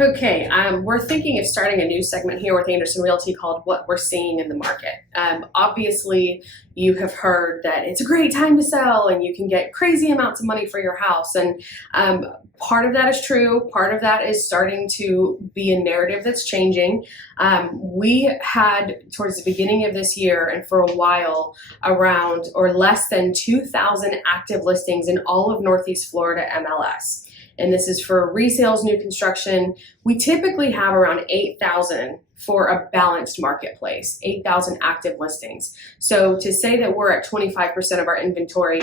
Okay, we're thinking of starting a new segment here with Anderson Realty called What We're Seeing in the Market. Obviously, you have heard that it's a great time to sell and you can get crazy amounts of money for your house. And part of that is true. Part of that is starting to be a narrative that's changing. We had, towards the beginning of this year and for a while, around or less than 2,000 active listings in all of Northeast Florida MLS. And this is for resales, new construction. We typically have around 8,000 for a balanced marketplace, 8,000 active listings. So to say that we're at 25% of our inventory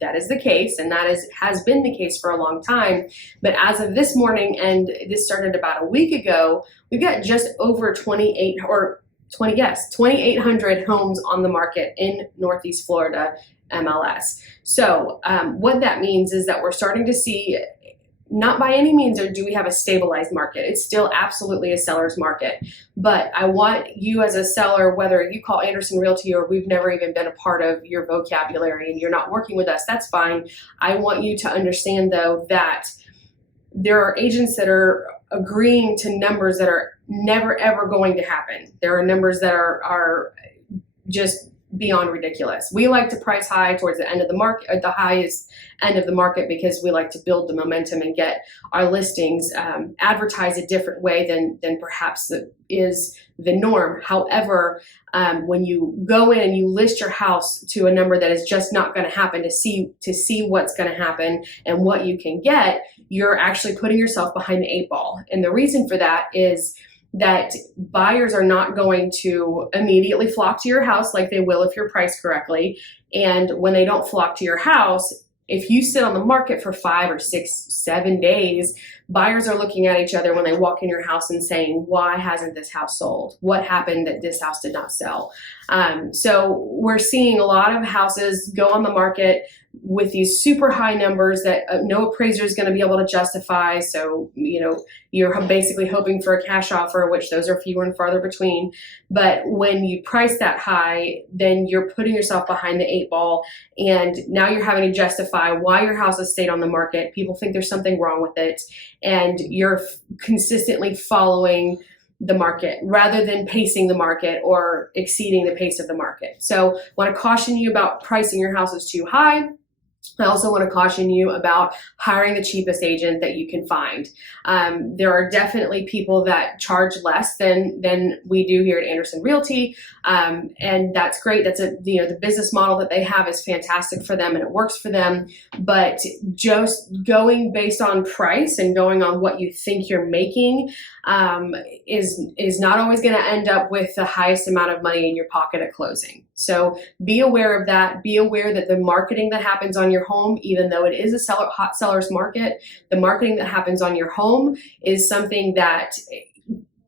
that is the case, and has been the case for a long time. But as of this morning, and this started about a week ago, we've got just over 2,800 homes on the market in Northeast Florida MLS. So what that means is that we're starting to see, not by any means or do we have a stabilized market. It's still absolutely a seller's market. But I want you as a seller, whether you call Anderson Realty or we've never even been a part of your vocabulary and you're not working with us, that's fine. I want you to understand though that there are agents that are agreeing to numbers that are never ever going to happen. There are numbers that are just beyond ridiculous. We like to price high towards the end of the market, the highest end of the market, because we like to build the momentum and get our listings advertised a different way than perhaps is the norm. However, when you go in and you list your house to a number that is just not going to happen, to see what's going to happen and what you can get, you're actually putting yourself behind the eight ball. And the reason for that is that buyers are not going to immediately flock to your house like they will if you're priced correctly. And when they don't flock to your house, if you sit on the market for 5 or 6, 7 days, buyers are looking at each other when they walk in your house and saying, why hasn't this house sold? What happened that this house did not sell? So we're seeing a lot of houses go on the market with these super high numbers that no appraiser is going to be able to justify. So, you're basically hoping for a cash offer, which those are fewer and farther between. But when you price that high, then you're putting yourself behind the eight ball. And now you're having to justify why your house has stayed on the market. People think there's something wrong with it. And you're consistently following the market rather than pacing the market or exceeding the pace of the market. So I want to caution you about pricing your houses too high. I also want to caution you about hiring the cheapest agent that you can find. There are definitely people that charge less than we do here at Anderson Realty, and that's great. That's the business model that they have is fantastic for them and it works for them. But just going based on price and going on what you think you're making is not always going to end up with the highest amount of money in your pocket at closing. So be aware of that. Be aware that the marketing that happens on your home, even though it is a hot seller's market, the marketing that happens on your home is something that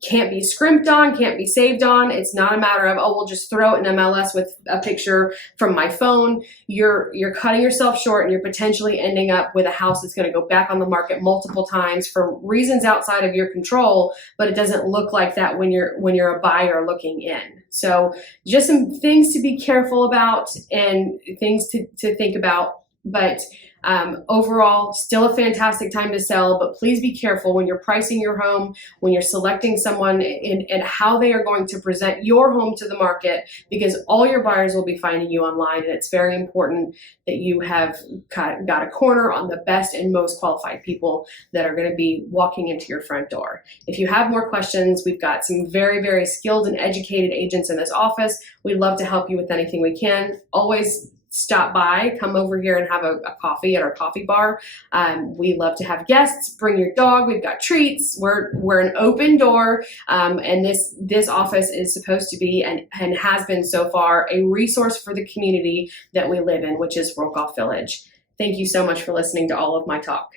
can't be scrimped on, can't be saved on. It's not a matter of, we'll just throw it in MLS with a picture from my phone. You're cutting yourself short and you're potentially ending up with a house that's going to go back on the market multiple times for reasons outside of your control, but it doesn't look like that when you're a buyer looking in. So just some things to be careful about and things to think about. But overall, still a fantastic time to sell, but please be careful when you're pricing your home, when you're selecting someone and how they are going to present your home to the market, because all your buyers will be finding you online. And it's very important that you have got a corner on the best and most qualified people that are going to be walking into your front door. If you have more questions, we've got some very, very skilled and educated agents in this office. We'd love to help you with anything we can. Always stop by, come over here and have a coffee at our coffee bar. We love to have guests. Bring your dog. We've got treats. We're an open door, and this office is supposed to be and has been so far a resource for the community that we live in, which is Rokoff Village. Thank you so much for listening to all of my talk.